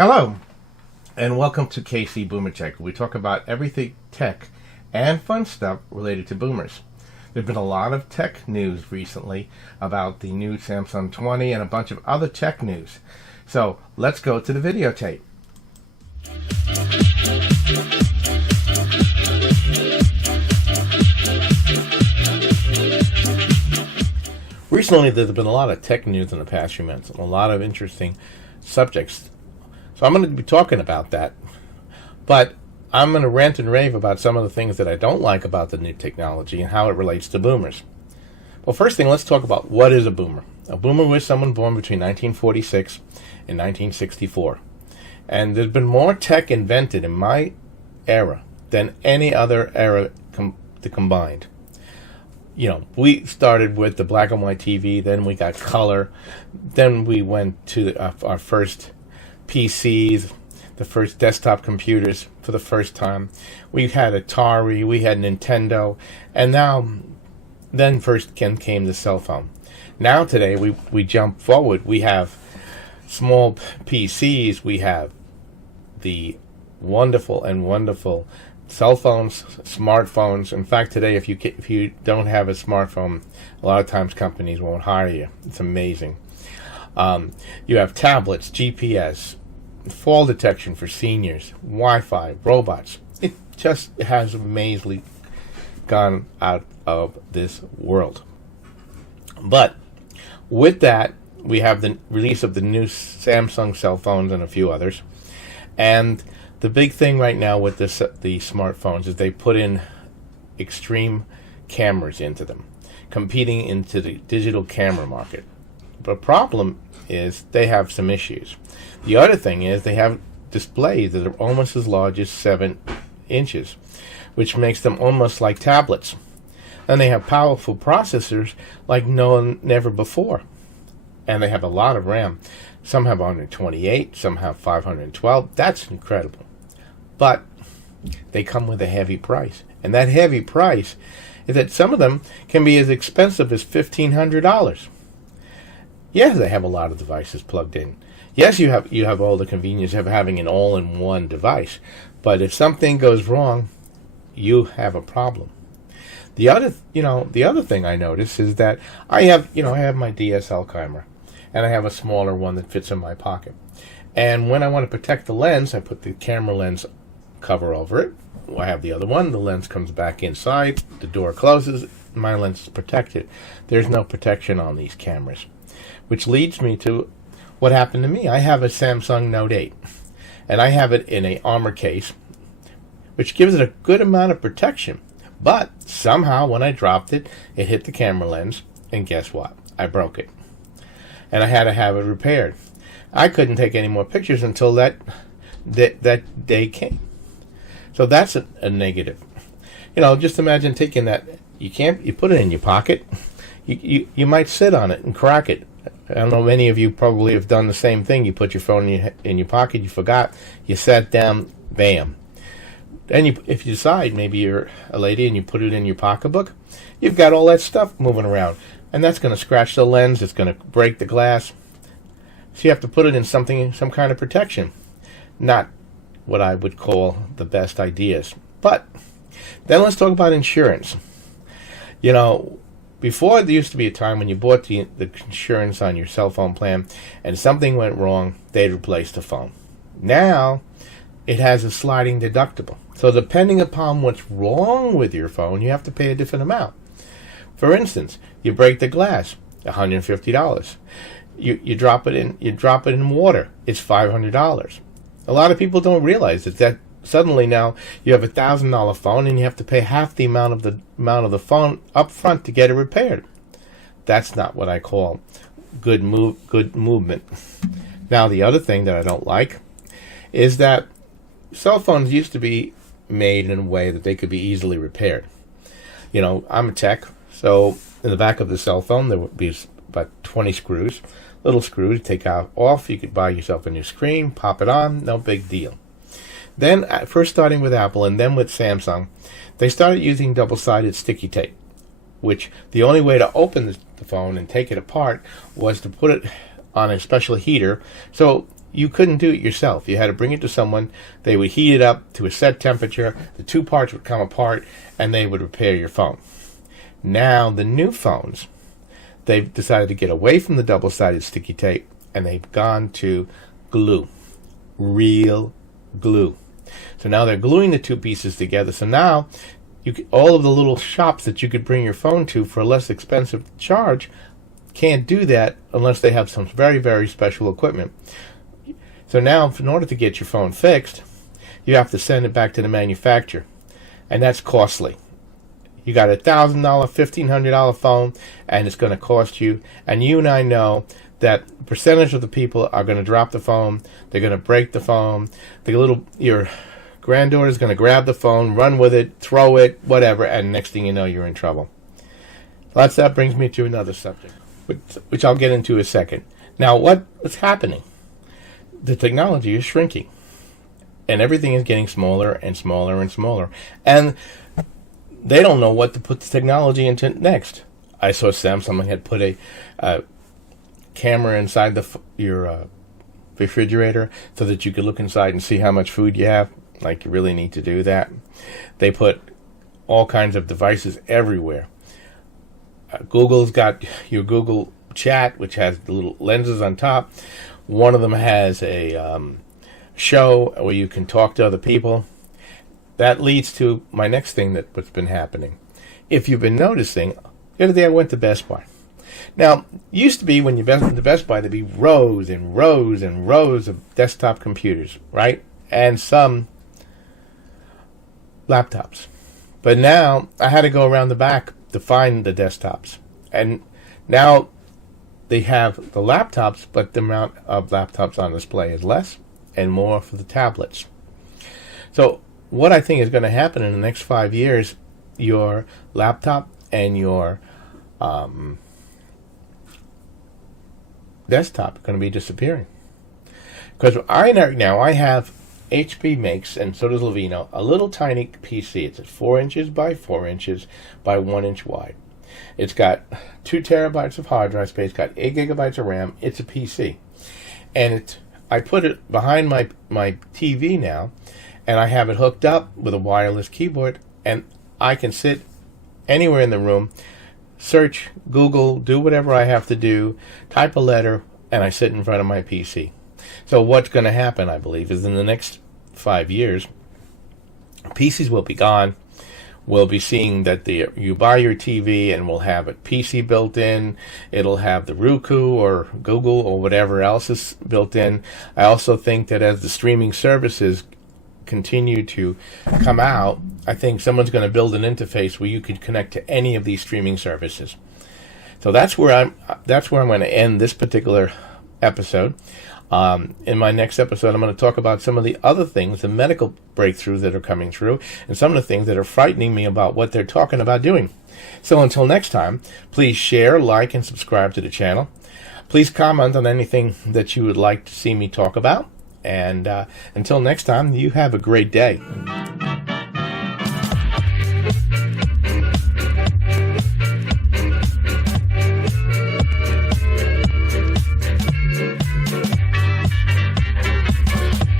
Hello, and welcome to KC Boomer Tech. We talk about everything tech and fun stuff related to boomers. There's been a lot of tech news recently about the new Samsung S20 and a bunch of other tech news. So let's go to the videotape. Recently, there's been a lot of tech news in the past few months, and a lot of interesting subjects. So I'm going to be talking about that, but I'm going to rant and rave about some of the things that I don't like about the new technology and how it relates to boomers. Well, first thing, let's talk about what is a boomer. A boomer was someone born between 1946 and 1964. And there's been more tech invented in my era than any other era combined. You know, we started with the black and white TV, then we got color, then we went to our first PCs, the first desktop computers for the first time. We had Atari, we had Nintendo, and then first came the cell phone. Now today we jump forward. We have small PCs, we have the wonderful cell phones, smartphones. In fact, today, if you don't have a smartphone, a lot of times companies won't hire you. It's amazing. You have tablets, GPS, fall detection for seniors, Wi-Fi, robots. It just has amazingly gone out of this world. But with that, we have the release of the new Samsung cell phones and a few others. And the big thing right now with the smartphones is they put in extreme cameras into them, competing into the digital camera market. The problem is they have some issues. The other thing is they have displays that are almost as large as 7 inches, which makes them almost like tablets. And they have powerful processors like never before. And they have a lot of RAM. Some have 128, some have 512. That's incredible. But they come with a heavy price. And that heavy price is that some of them can be as expensive as $1,500. Yes, they have a lot of devices plugged in. Yes, you have all the convenience of having an all-in-one device. But if something goes wrong, you have a problem. The other thing I notice is that I have my DSL camera, and I have a smaller one that fits in my pocket. And when I want to protect the lens, I put the camera lens cover over it. I have the other one. The lens comes back inside. The door closes. My lens is protected. There's no protection on these cameras, which leads me to what happened to me. I have a Samsung Note 8, and I have it in a armor case, which gives it a good amount of protection. But somehow, when I dropped it, it hit the camera lens, and guess what? I broke it. And I had to have it repaired. I couldn't take any more pictures until that day came. So that's a negative. Just imagine taking that. You put it in your pocket. You might sit on it and crack it. I don't know, many of you probably have done the same thing. You put your phone in your pocket, you forgot, you sat down, bam. Then if you decide, maybe you're a lady and you put it in your pocketbook, you've got all that stuff moving around. And that's going to scratch the lens, it's going to break the glass. So you have to put it in some kind of protection. Not what I would call the best ideas. But then let's talk about insurance. Before, there used to be a time when you bought the insurance on your cell phone plan and something went wrong, they'd replace the phone. Now, it has a sliding deductible. So depending upon what's wrong with your phone, you have to pay a different amount. For instance, you break the glass, $150. You drop it in water, it's $500. A lot of people don't realize that suddenly now you have a $1,000 phone and you have to pay half the amount of the phone up front to get it repaired. That's not what I call good movement. Now, the other thing that I don't like is that cell phones used to be made in a way that they could be easily repaired. I'm a tech, so in the back of the cell phone there would be about 20 screws, little screws, take off. You could buy yourself a new screen, pop it on, no big deal. Then, first starting with Apple and then with Samsung, they started using double-sided sticky tape, which the only way to open the phone and take it apart was to put it on a special heater. So you couldn't do it yourself. You had to bring it to someone. They would heat it up to a set temperature. The two parts would come apart, and they would repair your phone. Now, the new phones, they've decided to get away from the double-sided sticky tape, and they've gone to glue. Real glue. So now they're gluing the two pieces together. So now, all of the little shops that you could bring your phone to for a less expensive charge can't do that unless they have some very, very special equipment. So now, in order to get your phone fixed, you have to send it back to the manufacturer, and that's costly. You got $1,000, $1,500 phone, and it's going to cost you. And you and I know that percentage of the people are going to drop the phone. They're going to break the phone. Your granddaughter's going to grab the phone, run with it, throw it, whatever, and next thing you know, you're in trouble. That brings me to another subject, which I'll get into in a second. Now, what's happening? The technology is shrinking, and everything is getting smaller and smaller and smaller. And they don't know what to put the technology into next. I saw Samsung had put a camera inside your refrigerator so that you could look inside and see how much food you have. Like, you really need to do that. They put all kinds of devices everywhere. Google's got your Google Chat, which has the little lenses on top. One of them has a show where you can talk to other people. That leads to my next thing what's been happening. If you've been noticing, the other day I went to Best Buy. Now, used to be when you went to Best Buy, there'd be rows and rows and rows of desktop computers, right? And some laptops. But now I had to go around the back to find the desktops. And now they have the laptops, but the amount of laptops on display is less and more for the tablets. So what I think is going to happen in the next 5 years, your laptop and your desktop are going to be disappearing. Because I have HP makes, and so does Levino, a little tiny PC. It's 4 inches by 4 inches by 1 inch wide. It's got 2 terabytes of hard drive space, got 8 gigabytes of RAM. It's a PC. And I put it behind my TV now, and I have it hooked up with a wireless keyboard, and I can sit anywhere in the room, search, Google, do whatever I have to do, type a letter, and I sit in front of my PC. So what's going to happen, I believe, is in the next 5 years, PCs will be gone. We'll be seeing that you buy your TV and we'll have a PC built in. It'll have the Roku or Google or whatever else is built in. I also think that as the streaming services continue to come out, I think someone's going to build an interface where you could connect to any of these streaming services. So that's where I'm going to end this particular episode. In my next episode, I'm going to talk about some of the other things, the medical breakthroughs that are coming through, and some of the things that are frightening me about what they're talking about doing. So until next time, please share, like, and subscribe to the channel. Please comment on anything that you would like to see me talk about. And until next time, you have a great day.